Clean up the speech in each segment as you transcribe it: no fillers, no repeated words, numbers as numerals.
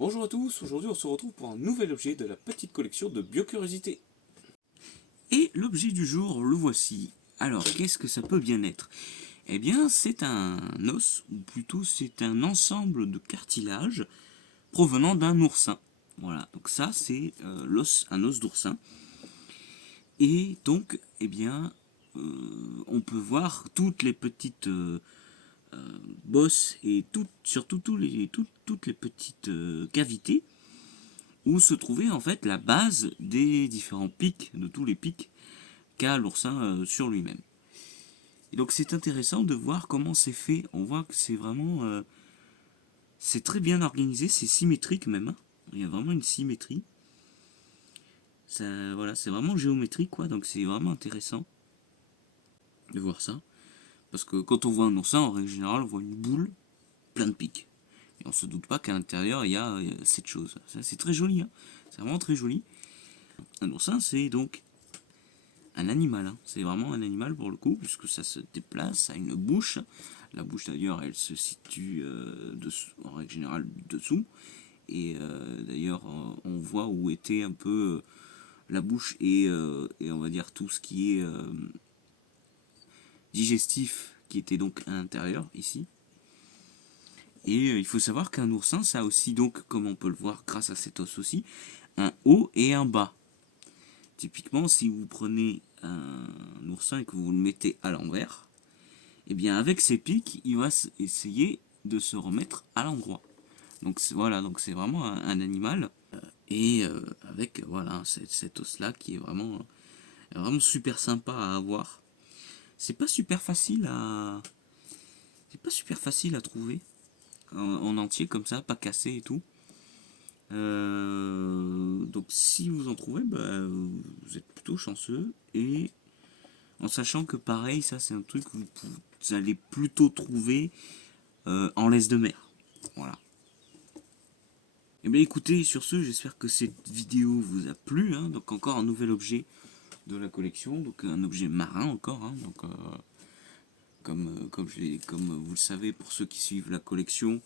Bonjour à tous, aujourd'hui on se retrouve pour un nouvel objet de la petite collection de Biocuriosité. Et l'objet du jour, le voici. Alors, qu'est-ce que ça peut bien être? Eh bien, c'est un os, ou plutôt c'est un ensemble de cartilage provenant d'un oursin. Voilà, donc ça c'est un os d'oursin. Et donc, eh bien, on peut voir toutes les petites bosses et surtout toutes les petites cavités où se trouvait en fait la base des différents pics, de tous les pics qu'a l'oursin sur lui-même. Et donc c'est intéressant de voir comment c'est fait. On voit que c'est vraiment... c'est très bien organisé, c'est symétrique même. Hein. Il y a vraiment une symétrie. Ça, voilà, c'est vraiment géométrique, quoi. Donc c'est vraiment intéressant de voir ça. Parce que quand on voit un oursin, en règle générale, on voit une boule plein de pics. Et on se doute pas qu'à l'intérieur, il y a cette chose. C'est très joli, hein. C'est vraiment très joli. Un oursin, c'est donc un animal. Hein. C'est vraiment un animal pour le coup, puisque ça se déplace, ça a une bouche. La bouche d'ailleurs, elle se situe dessous, en règle générale dessous. Et d'ailleurs, on voit où était un peu la bouche et on va dire tout ce qui est digestif, qui était donc à l'intérieur, ici. Et il faut savoir qu'un oursin, ça a aussi donc, comme on peut le voir grâce à cet os aussi, un haut et un bas. Typiquement, si vous prenez un oursin et que vous le mettez à l'envers, et bien avec ses pics, il va essayer de se remettre à l'endroit. Donc voilà, donc c'est vraiment un animal et avec voilà cet os là qui est vraiment super sympa à avoir. C'est pas super facile à trouver en entier comme ça, pas cassé et tout. Donc si vous en trouvez, bah, vous êtes plutôt chanceux et en sachant que pareil, ça c'est un truc que vous allez plutôt trouver en laisse de mer. Voilà. Et bien écoutez, sur ce, j'espère que cette vidéo vous a plu. Hein. Donc encore un nouvel objet de la collection, donc un objet marin encore. Hein. Donc comme vous le savez, pour ceux qui suivent la collection,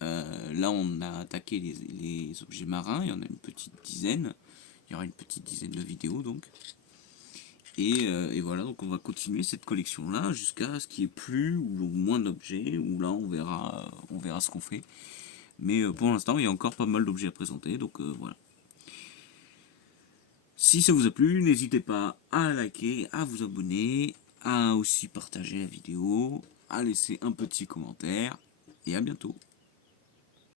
là on a attaqué les objets marins. Il y en a une petite dizaine. Il y aura une petite dizaine de vidéos donc. Et voilà, donc on va continuer cette collection-là jusqu'à ce qu'il n'y ait plus ou moins d'objets, ou là on verra ce qu'on fait. Mais pour l'instant, il y a encore pas mal d'objets à présenter, donc voilà. Si ça vous a plu, n'hésitez pas à liker, à vous abonner, à aussi partager la vidéo, à laisser un petit commentaire, et à bientôt.